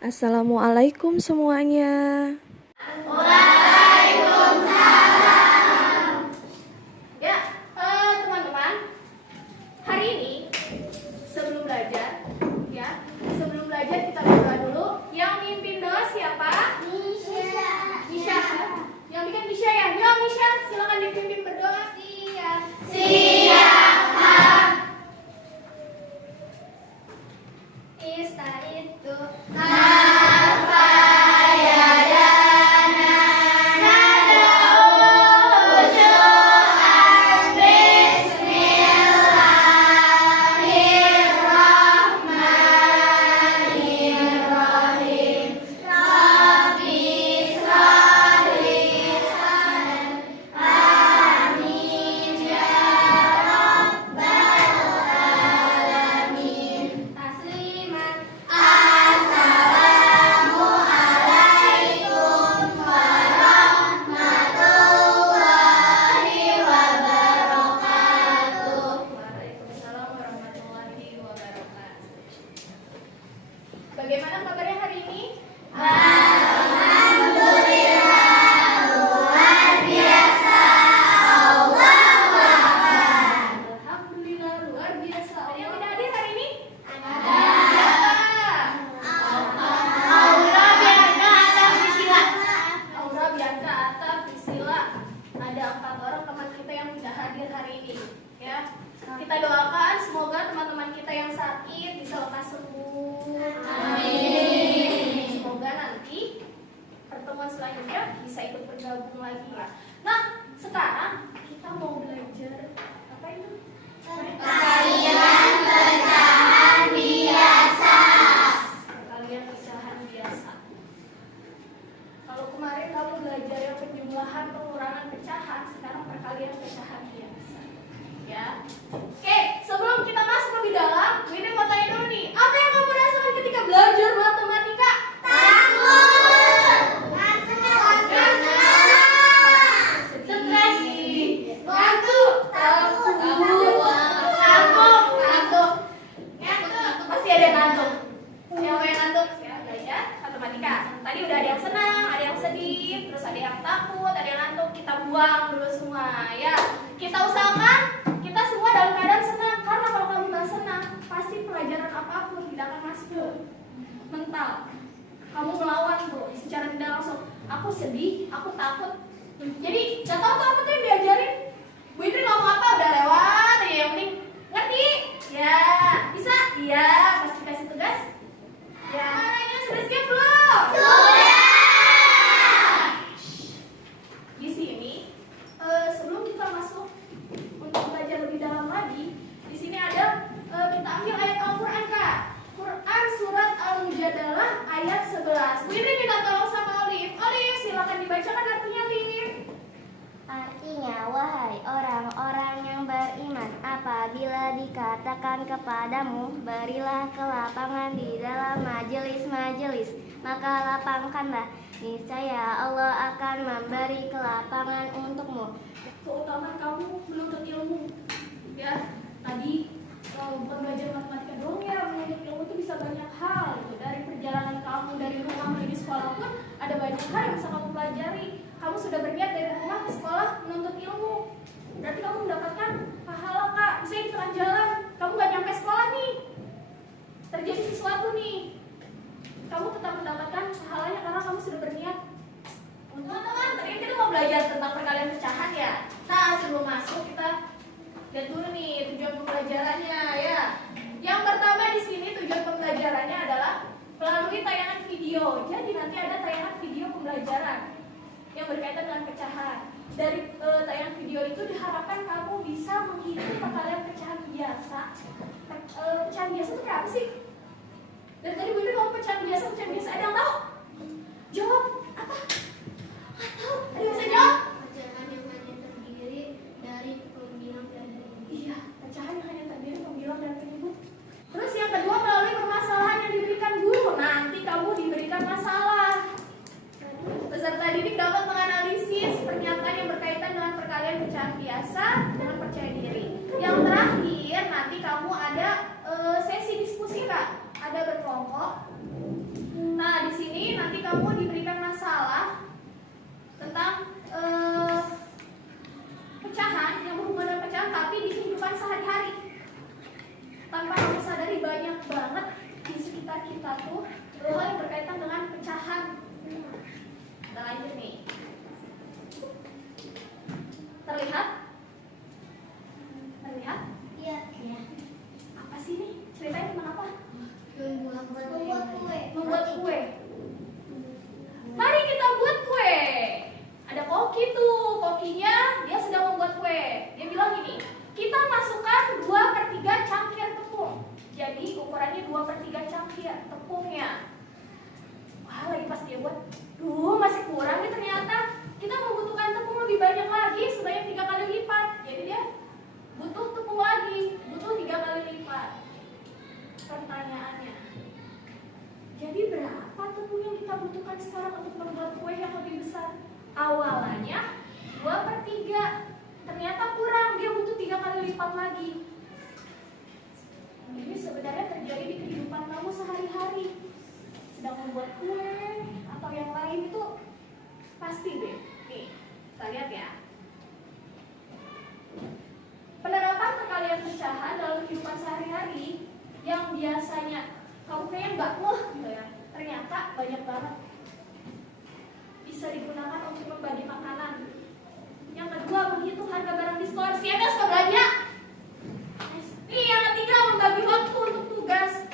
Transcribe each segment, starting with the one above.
Assalamualaikum semuanya. Waalaikumsalam. Ya, teman-teman, hari ini sebelum belajar kita berdoa dulu. Yang mimpin doa siapa? Misha. Yang bikin Misha ya? Yo Misha, silakan dipimpin berdoa. Siap. Istaitu. Bagaimana kabarnya hari ini? Alhamdulillah luar biasa. Ada yang tidak hadir hari ini? Siapa? Aura Bianca Atta Priscilla. Ada 4 orang teman kita yang tidak hadir hari ini. Ya, kita doakan semoga teman-teman kita yang sakit bisa lekas sembuh. Amin. Semoga nanti pertemuan selanjutnya bisa ikut bergabung lagi ya. Nah, sekarang kita mau belajar apa itu? Perkalian pecahan biasa. Kalau kemarin kamu belajar yang penjumlahan, pengurangan, pecahan, sekarang perkalian pecahan biasa. Ya. Oke, sebelum kita masuk lebih dalam, ini mau tanya dulu nih, apa yang kamu rasakan ketika belajar matematika? Stres, ngantuk, pasti ada yang ngantuk. Yang mau yang ngantuk ya belajar matematika. Tadi udah ada yang senang, ada yang sedih, terus ada yang takut, ada yang ngantuk. Kita buang dulu semua ya. Kita usahakan kita semua dalam keadaan senang, karena kalau kamu nggak senang, pasti pelajaran apapun tidak akan masuk mental. Kamu melawan bro, secara tidak langsung. Aku sedih, aku takut. Jadi nggak tahu tuh apa tuh yang diajarin. Bu Indri ngomong apa udah lewat, ya yang penting ngerti. Ya, bisa? Iya, pasti kasih tugas. Ya, ini sudah siap belum? Di sini, sebelum kita masuk untuk belajar lebih dalam lagi, di sini ada kita ambil ayat Al-Quran Kak. Quran surat Al-Mujadalah ayat 11. Bu ini minta tolong sama Olive. Olive, silakan dibacakan artinya, Olive. Artinya, wahai orang-orang yang beriman, apabila dikatakan kepadamu, berilah kelapangan di dalam majelis-majelis, maka lapangkanlah. Niscaya Allah akan memberi kelapangan untukmu. Keutamaan kamu menuntut ilmu. Ya, tadi bukan belajar matematika doang ya, menuntut ilmu itu bisa banyak hal. Gitu. Dari perjalanan kamu dari rumah menuju sekolah pun ada banyak hal yang bisa kamu pelajari. Kamu sudah berniat dari rumah ke sekolah menuntut ilmu, berarti kamu mendapatkan pahala Kak. Misalnya di tengah jalan kamu gak nyampe sekolah nih, terjadi sesuatu nih, kamu tetap mendapatkan pahalanya karena kamu sudah berniat. Teman-teman, tadi kita mau belajar tentang perkalian pecahan ya. Nah, sebelum masuk kita lihat dulu nih tujuan pembelajarannya ya. Yang pertama di sini tujuan pembelajarannya adalah melalui tayangan video. Jadi nanti ada tayangan video pembelajaran yang berkaitan dengan pecahan. Dari tayangan video itu diharapkan kamu bisa menghitung perkalian pecahan biasa. Pecahan biasa itu kayak apa sih? Dari tadi Bu Indri kamu pecahan biasa ada yang tahu? Jawab apa? Nggak tahu. Ada yang bisa jawab? Pecahan yang hanya terdiri dari pembilang dan penyebut. Iya, pecahan yang hanya terdiri pembilang dan penyebut. Terus yang kedua melalui permasalahan yang diberikan guru. Nanti kamu diberikan masalah. Peserta didik dapat menganalisis pernyataan yang berkaitan dengan perkalian pecahan biasa dengan percaya diri. Yang terakhir nanti kamu ada sesi diskusi Kak, ada berkelompok. Nah kamu diberikan masalah tentang pecahan yang berhubungan dengan pecahan tapi di kehidupan sehari-hari. Tanpa kamu sadari banyak banget di sekitar kita tuh hal yang berkaitan dengan pecahan. Kita lanjut nih. Terlihat? Terlihat? Iya. Apa sih nih? Ceritanya tentang apa? Membuat kue. Membuat kue. Mari kita buat kue. Ada koki tuh, kokinya dia sedang membuat kue. Dia bilang gini, kita masukkan 2/3 cangkir tepung. Jadi ukurannya 2/3 cangkir tepungnya. Wah, lagi pas dia buat, masih kurang nih ternyata. Kita membutuhkan tepung lebih banyak lagi, sebanyak 3 kali lipat. Jadi dia butuh tepung lagi, butuh 3 kali lipat. Pertanyaannya, jadi berapa tepung yang kita butuhkan sekarang untuk membuat kue yang lebih besar? Awalannya 2/3, ternyata kurang, dia butuh 3 kali lipat lagi. Ini sebenarnya terjadi di kehidupan kamu sehari-hari. Sedang membuat kue atau yang lain itu pasti deh. Nih, kita lihat ya. Penerapan perkalian pecahan dalam kehidupan sehari-hari yang biasanya kamu kayaknya nggak gitu ya, ternyata banyak banget bisa digunakan untuk membagi makanan. Yang kedua, menghitung harga barang diskon. Siapa yang suka belanja? Nih, yang ketiga, membagi waktu untuk tugas.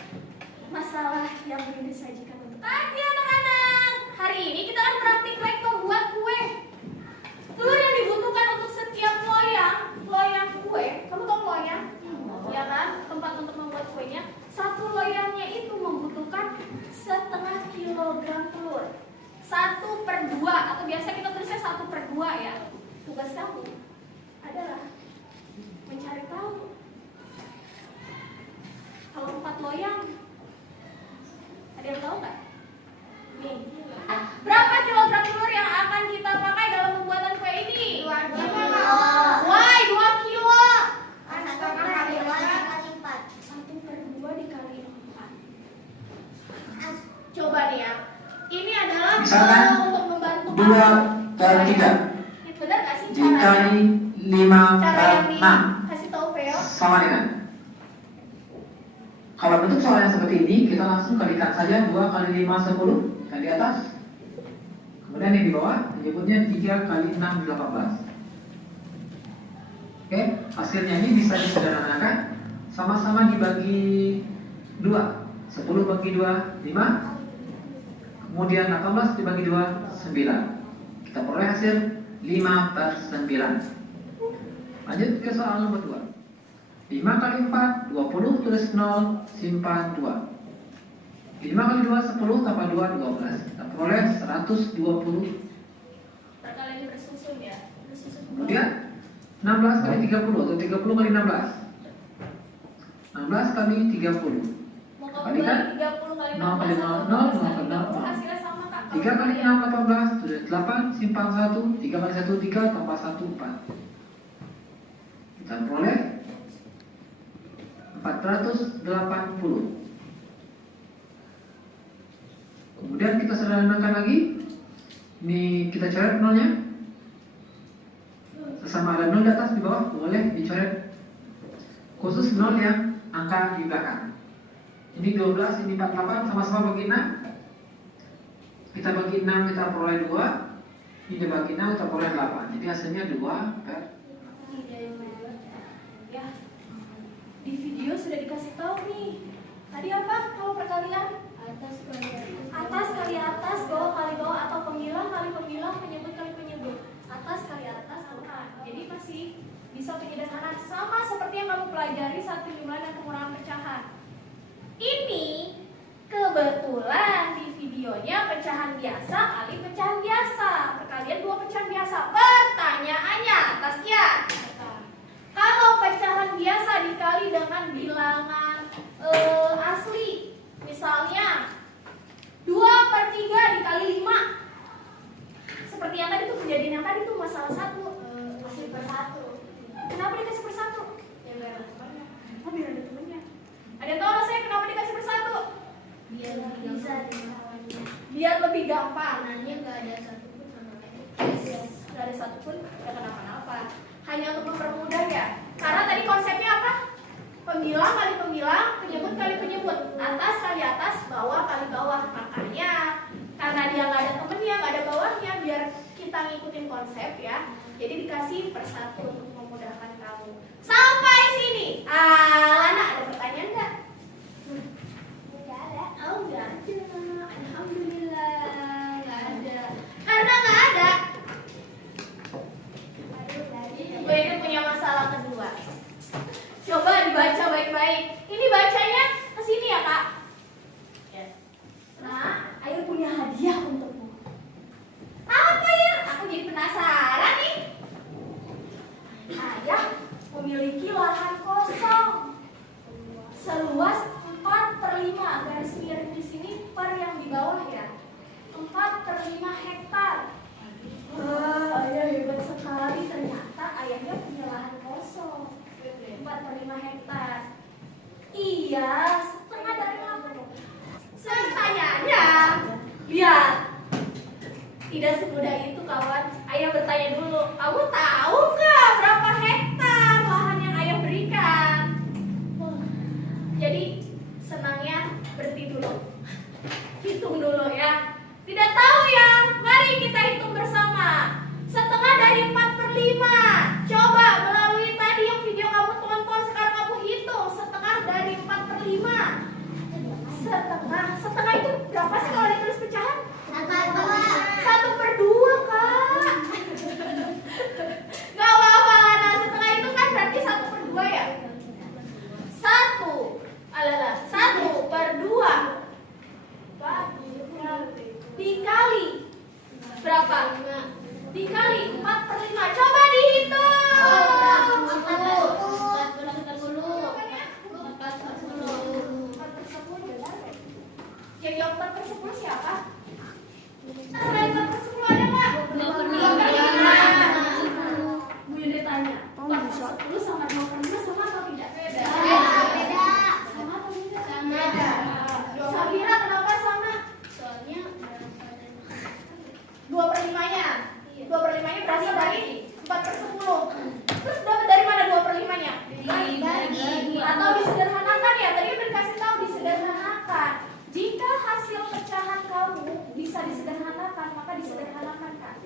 Masalah yang belum disajikan untuk tadi anak-anak. Hari ini kita akan praktik membuat kue. Telur yang dibutuhkan untuk setiap loyang kue. Kamu tahu loyang? Ya kan? Tempat untuk membuat kuenya. Satu loyangnya itu membutuhkan 0,5 kilogram telur. 1/2 atau biasa kita tulisnya 1/2 ya. Tugas kamu adalah mencari tahu. Kalau 4 loyang, ada yang tahu nggak? Nih, berapa kilogram telur yang akan kita pakai dalam pembuatan kue ini? 2 Why 2 kilo? 1/4. 1/2 dikali 4. Coba nih ya. Ini adalah Misalkan untuk membantu 2/3 benar nggak sih dikali caranya? 5/6 Kasih tahu Veo. sama dengan. Kalau bentuk soal yang seperti ini, kita langsung kalikan saja 2 kali 5 10 yang di atas. Kemudian yang di bawah menyebutnya 3 kali 6 18. Oke, hasilnya ini bisa disederhanakan. Sama-sama dibagi 2. 10 bagi 2 5. Kemudian 18 dibagi 2 9. Kita peroleh hasil 5/9. Lanjut ke soal nomor 2. 5 kali 4 20, tulis 0, simpan 2. 5 kali 2 10, tambah 2 12. Kita peroleh 120. Perkalian bersusun ya. Bersusun. Kemudian 16 kali 30 atau 30 kali 16. 16 kali 30. Mau kamu Kalikan? bagi 30 kali 0 kali 16 0, atau 0, 12 kali 0, 30 hasilnya sama Kak. 3 kali 6 18, tulis 8, simpan 1. 3 kali 1 3, tambah 1 4. Kita peroleh 480. Kemudian kita sederhanakan lagi. Ini kita coret nolnya. Sesama ada nol di atas di bawah, boleh dicoret. Khusus nol yang angka di belakang. Ini 12, ini 48, sama-sama bagi 6. Kita bagi 6, kita peroleh 2. Ini bagi 6, kita peroleh 8. Jadi hasilnya 2/. Ya. Di video sudah dikasih tahu nih. Tadi apa? Kalau perkalian Atas kali atas, bawah kali bawah, atau penghilang kali penghilang, penyebut kali penyebut. Atas kali atas, bukan. Jadi masih bisa penyederhanaan sama seperti yang kamu pelajari saat penjumlahan dan pengurangan pecahan. Ini kebetulan di videonya pecahan biasa kali pecahan biasa. Perkalian 2 pecahan biasa. Pertanyaannya, Taskia, kalau pecahan biasa dikali dengan bilangan asli, misalnya 2/3 dikali 5. Seperti yang tadi tuh kejadian yang tadi tuh masalah 1. Masih bersatu. Kenapa dikasih per-1? Ya biar ada temannya. Oh, biar ada temennya. Ada yang tahu alasannya kenapa dikasih per-1? Biar bisa dimelawannya. biar lebih gampang. Sebenarnya nggak ada satupun sama kayak Nggak ada satupun yang kenapa-napa. Hanya untuk mempermudah ya. Karena tadi konsepnya apa? Pembilang kali pembilang, penyebut kali penyebut, atas kali atas, bawah kali bawah. Makanya karena dia nggak ada temennya, nggak ada bawahnya, biar kita ngikutin konsep ya. Jadi dikasih per satu untuk memudahkan kamu. Sampai sini. Lana ada pertanyaan nggak? Nggak ada. Oh nggak ada. Alhamdulillah nggak ada. Karena nggak ada. Gue ini punya masalah kedua. Coba dibaca baik-baik. Ini bacanya ke sini ya kak. Nah, Ayu punya hadiah untukmu. Apa ya? Aku jadi penasaran nih. Ayah memiliki lahan kosong seluas 4/5, garis miring di sini per yang di bawah ya. 4/5 hektar. Ayah hebat sekali, ternyata ayahnya punya lahan kosong 4/5 hektar. Iya, setengah dari apa dong? Pertanyaannya, lihat. Tidak semudah itu kawan. Ayah bertanya dulu, kamu tahu nggak berapa hektar lahan yang ayah berikan? Jadi senangnya berhenti dulu, hitung dulu ya. Tidak tahu ya, mari kita hitung bersama. Setengah dari 4/5. Coba melalui tadi yang video kamu tonton, sekarang kamu hitung setengah dari 4/5. Setengah itu berapa sih kalau ditulis pecahan? 1/2 kak. Gak apa-apa Lana, setengah itu kan berarti 1/2 ya. 1/2 dikali berapa? Dikali 4/5. Coba dihitung. 4/10. Yang jawab 4/10 siapa? Selain 4/10 ada nggak? 2/5. Bu Yudit tanya, 4/10 sama 2/5 sama atau tidak? Beda. Sama atau tidak? Sama. Sabira kenapa sama? soalnya 2/5-nya. 2/5-nya berasal dari 4/10. Terus dapat dari mana 2/5-nya? Dibagi. Atau disederhanakan ya? Tadi udah dikasih tahu disederhanakan. Jika hasil pecahan kamu bisa disederhanakan, maka disederhanakan kan?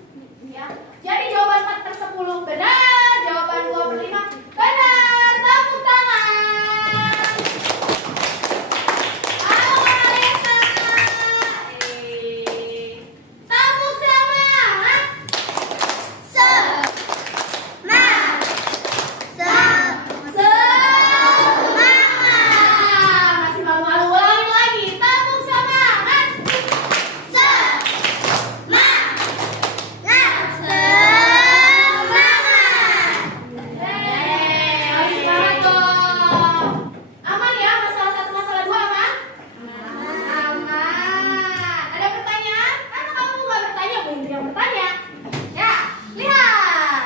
Ya. Jadi jawaban 4/10 benar, jawaban 2/5 benar. Tepuk tangan. Halo Alisa. Tepuk semangat. Semangat. Masih malu-malu, ulangin lagi. Tepuk semangat. Harus semangat dong. Aman ya, masalah 1, masalah 2 aman? Aman. Ada pertanyaan? Karena kamu nggak bertanya, Bu Indri yang bertanya. Ya, lihat.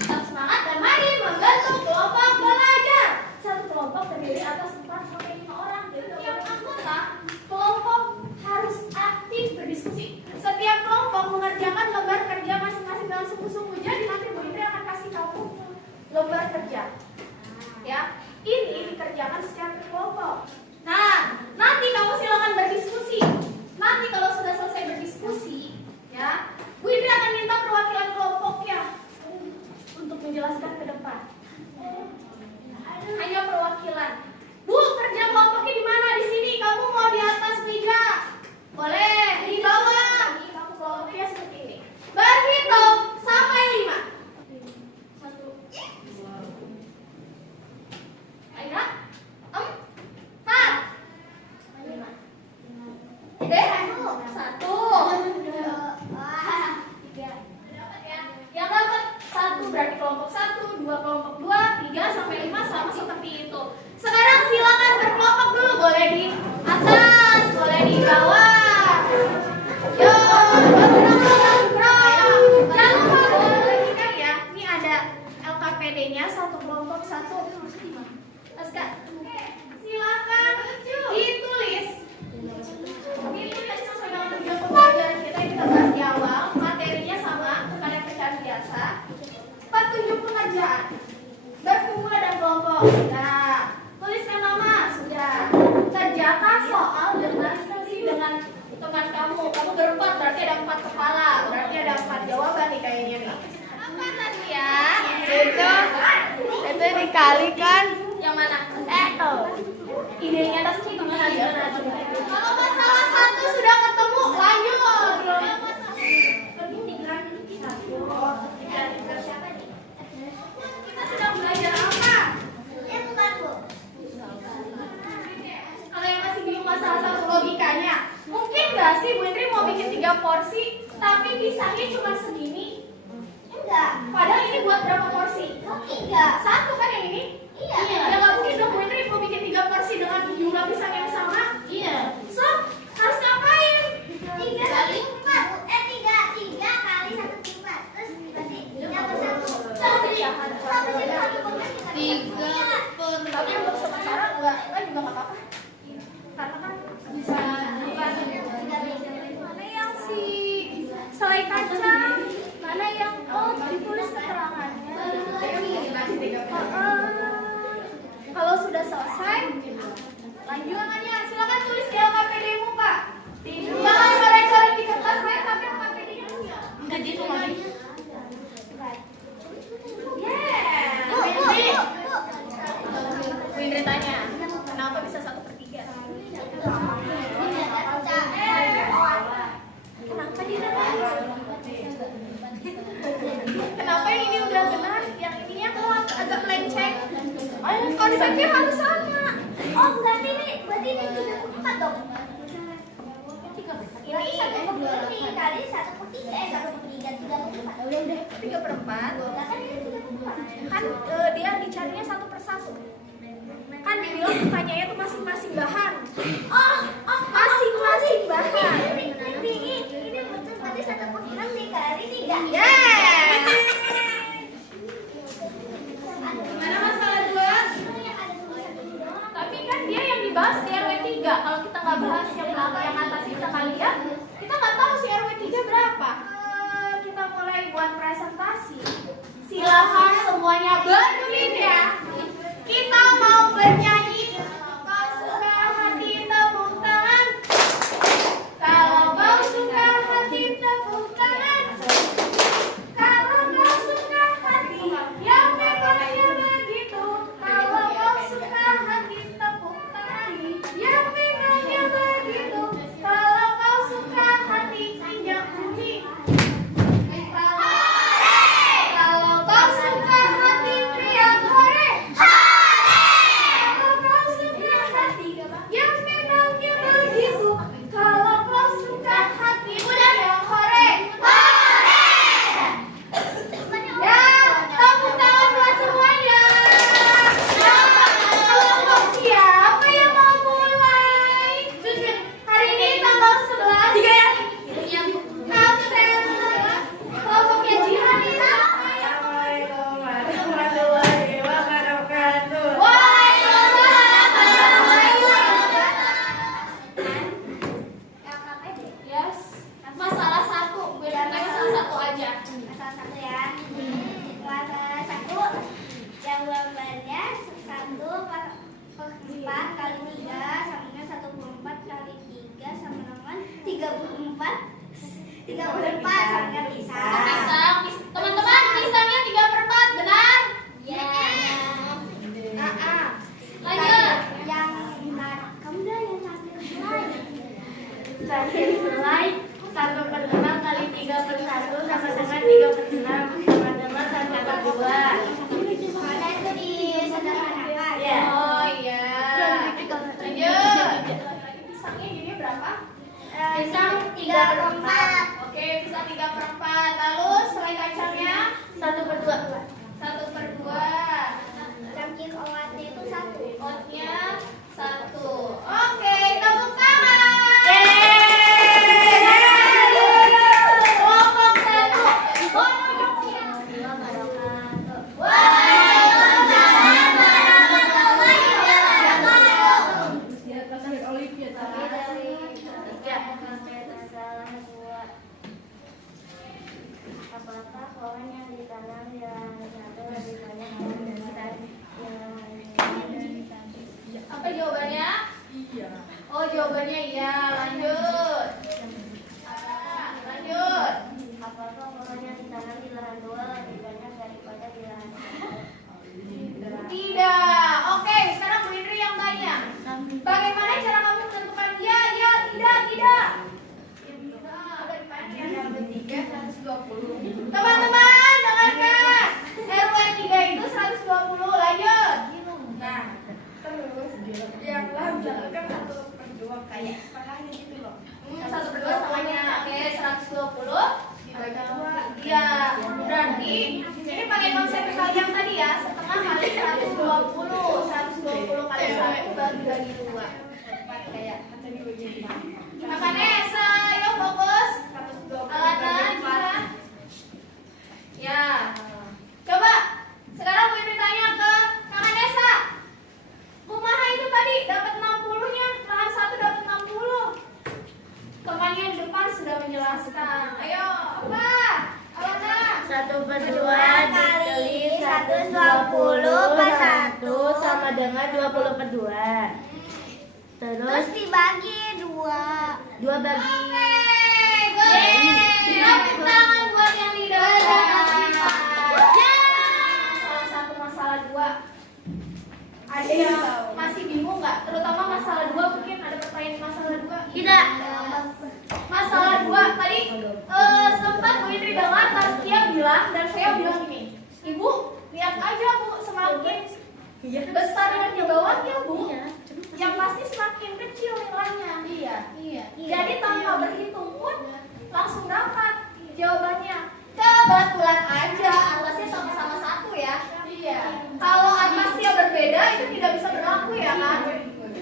Tetap semangat dan mari membentuk kelompok belajar. Satu kelompok terdiri atas 4 sampai 5 orang. Jadi tiap anggota kelompok harus aktif berdiskusi. Setiap kelompok mengerjakan lembar kerja masing-masing dalam sungguh-sungguh. Jadi nanti Bu Indri akan kasih kamu lembar kerja. Ya, ini dikerjakan secara kelompok. Nah, nanti kamu silakan berdiskusi. Nanti kalau sudah selesai berdiskusi, ya, Bu Indri akan minta perwakilan kelompoknya untuk menjelaskan ke depan. Hanya perwakilan. Bu, kerja kelompoknya di mana? Di sini. Kamu mau di atas meja? Boleh. Di bawah. Kamu kelompoknya seperti ini. Berhitung sampai 5. 1, 2, 3, 4, 5. 1. Dapat ya? Yang dapat 1 berarti kelompok 1, 2 kelompok 2, 3 sampai 5 sama seperti itu. Sekarang silakan berkelompok dulu, boleh di atas, boleh di bawah. Yo, jangan lupa perhatikan ya. Ini ada LKPD-nya, satu kelompok 1. Aska, silakan ditulis. Ditulis sesuai dengan tujuan teman kamu berempat, berarti ada 4 kepala, berarti ada 4 jawaban nih kayaknya nih. Apa tadi ya? Itu dikalikan. Yang mana? Tuh. Idenya atas gimana? Kalau masalah 1 sudah ketemu, lanjut. Kita sedang belajar apa? Kalau yang masih bingung masalah 1 logikanya, mungkin nggak sih Bu Indri mau bikin 3 porsi, tapi pisangnya cuma segini? Enggak. Padahal ini buat berapa porsi? 3. 1 kan yang ini? Iya. Ya nggak mungkin dong Bu Indri mau bikin 3 porsi dengan jumlah pisang yang sama. Iya. So, harus ngapain? 3 kali 4. 3 kali 1 4. Terus berarti 3 per 1. Sampai sini 1 per 3. Tapi untuk sementara enggak juga nggak apa-apa. Karena kan bisa mana yang si selai kacang, mana yang ditulis keterangannya. Kalau sudah selesai, lanjutannya silakan tulis di LKPD-mu, Pak. Jangan coret-coret di kertas saya, tapi LKPD-nya enggak. Enggak gitu, Mami. Bu Indri tanya, kenapa bisa 1/3? Kenapa dia benar? Kenapa yang ini udah benar, yang ininya kok agak melenceng? Kalau dipikir harus sama. Oh, berarti ini 3/4 dong. Ini 1/3 kali 1/3. 1/3 3/4. Udah. 3/4. Lah kan ini 3/4. Kan dia dicarinya 1/1. Kan dibilang pertanyaannya tuh masing-masing bahan. Masing-masing bahan. Ini betul berarti 1/6 dikali 3. Yes. Gimana masalah 2? Tapi kan dia yang dibahas di RW 3. Kalau kita nggak bahas yang atas kita kalian, kita nggak tahu si RW 3 berapa. Kita mulai buat presentasi. Silahkan semuanya berdiri ya. Kita mau bernyanyi. Kau suka hati tepuk tangan. Kalau kau suka hati tepuk tangan. Kalau kau suka hati yang memangnya begitu. Kalau kau suka hati tepuk tangan yang memangnya begitu. Kalau kau suka hati injak bumi. Kalau kau suka hati teriak hore. Kalau kau suka hati yang memangnya begitu. Kalau kau suka hati teriak hore. Ya, tepuk tangan buat semuanya. Kelompok siapa yang mau mulai? Hari ini tanggal 11. 3 ya? Absen. Kelompoknya Jihan ini siapa yang Assalamualaikum warahmatullahi wabarakatuh. Waalaikumsalam warahmatullahi wabarakatuh. Yes. Masalah 1. Gue mulai masalah 1 aja. Masalah 1 ya. Masalah 1 jawabannya 1/4 kali 3 sama dengan 1/4 kali 3 sama dengan 34 sama dengan pisang. Pisang. Teman-teman, pisangnya 3/4. Benar? Ya. Lanjut. Yang benar. Kamu dah yang terakhir slide. Terakhir slide 1/6 kali 3/1 sama dengan 3/6 sama dengan 1/2. Mana itu disederhanakan? Ya. Oh iya. Lanjut. Pisangnya jadinya berapa? Pisang 3/4. Oke, pisang 3/4. Lalu selai kacangnya 1/2. 1/2. Cangkir oatnya itu 1. Oatnya 1. Oke, tepuk tangan. Kelompok 1. Kelompok siapa? Waalaikumsalam warahmatullahi wabarakatuh. Apakah pohon yang ditanam di lahan satu lebih banyak pohon besar yang Apa sudah menjelaskan. Ayo, apa? Alana. 1/2 dikali 120/1 sama dengan 20/2. Terus dibagi 2. 2 bagi Tepuk tangan buat yang di depan. Salah satu masalah 2. Ada yang masih bingung nggak? Terutama masalah 2, mungkin ada pertanyaan di masalah 2. tidak. Masalah 2 tadi sempat Bu Indri dengar Taskia bilang dan saya bilang gini, Ibu lihat aja Bu, semakin besar yang di bawahnya Bu, yang pasti semakin kecil nilainya. Iya. Jadi tanpa berhitung pun langsung dapat jawabannya. Kebetulan aja atasnya sama-sama 1 ya. Iya. Kalau atasnya berbeda itu tidak bisa berlaku ya kan?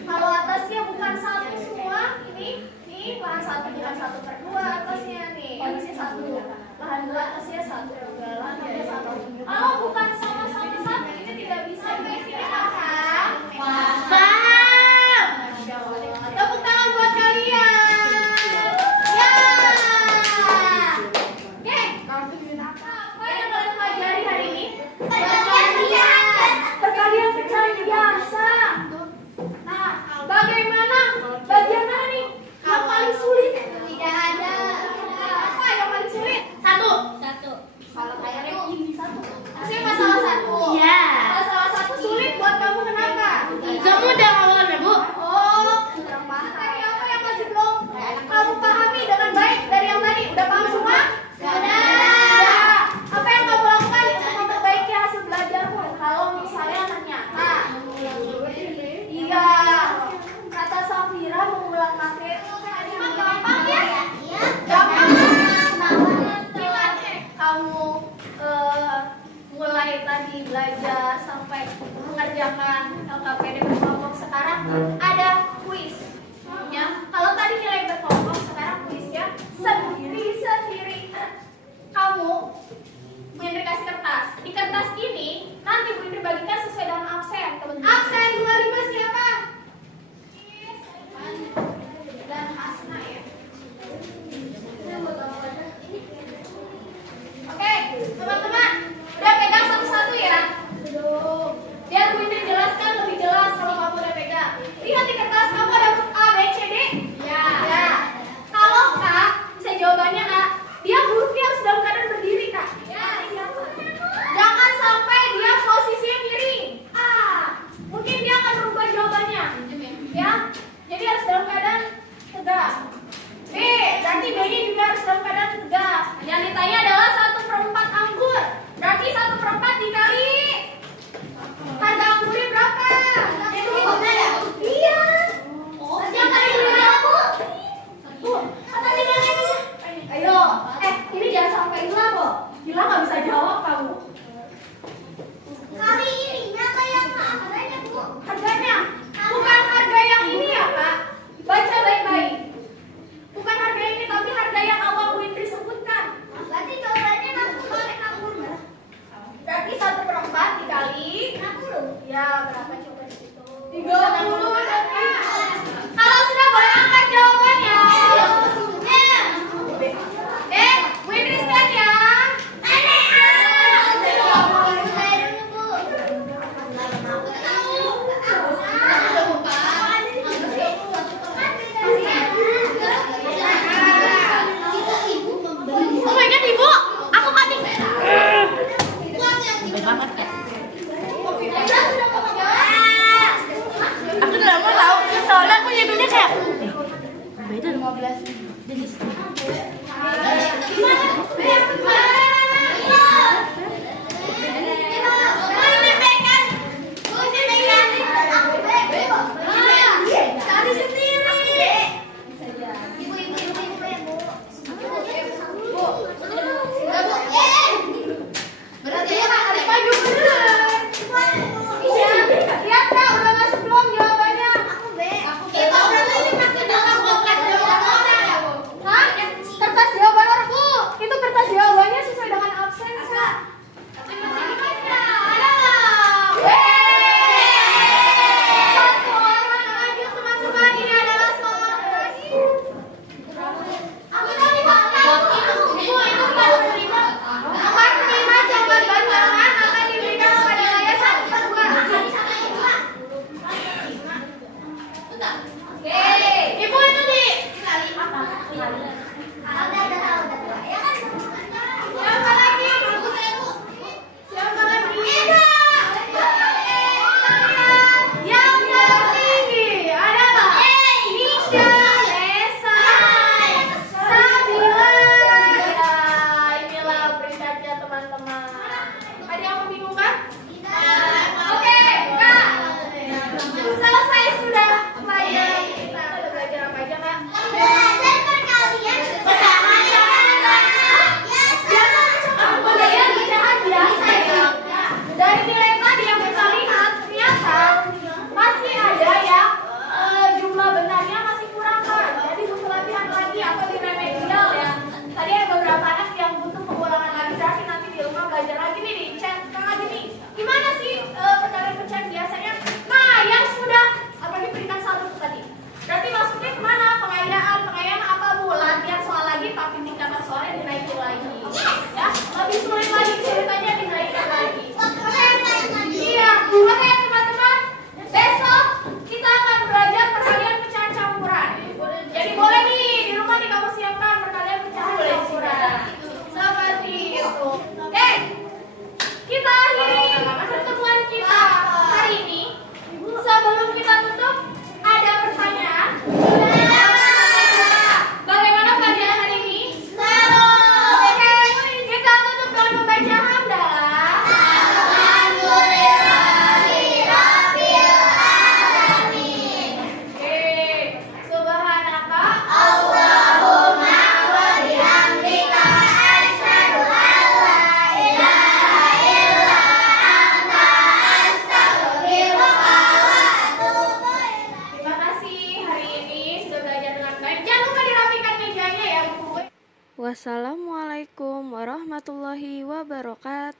Kalau atasnya bukan 1 semua, ini lahan 1 bukan 1/2 atasnya nih. Atasnya 1. Lahan 2 atasnya 1. Lahan 3 1. Kalau bukan sama-sama 1 ini tidak bisa. Di sini paham? Paham. Masya Allah. Tepuk tangan buat kalian. Ya. Oke. Apa yang kalian pelajari hari ini? Perkalian pecahan biasa. Nah, bagaimana? Bagian mana nih? Yang paling sulit? Tidak ada. Apa yang paling sulit? 1. Kalau kayaknya ini 1. Maksudnya masalah 1. Iya. Masalah 1 sulit buat kamu kenapa? Semudah awalnya, Bu. Oh, kurang paham. Tapi apa yang masih belum kamu pahami dengan baik dari yang tadi? Udah paham semua? Sudah. Apa yang kamu lakukan untuk memperbaiki hasil belajarmu? Kalau misalnya ternyata iya, kata Safira mengulang materi emang gampang ya? Gampang. Gimana kamu mulai tadi belajar sampai mengerjakan LKPD berkelompok, sekarang ada kuis ya. Kalau tadi nilai berkelompok, sekarang kuisnya sendiri-sendiri. Kamu Bu Indri kasih kertas. Di kertas ini nanti Bu Indri bagikan sesuai dengan absen. Absen 25 siapa? Dan Hasna ya. Oke, teman-teman, udah pegang satu-satu ya. Biar Bu Indri jelaskan lebih jelas kalau kamu udah pegang. Lihat di kertas kamu ada huruf A, B, C, D? Ya. Kalau Kak, bisa jawabannya A. Dia hurufnya harus dalam keadaan berdiri, Kak. Jangan sampai dia posisinya miring. Mungkin dia akan berubah jawabannya. Ya. Jadi harus dalam keadaan Wassalamualaikum warahmatullahi wabarakatuh.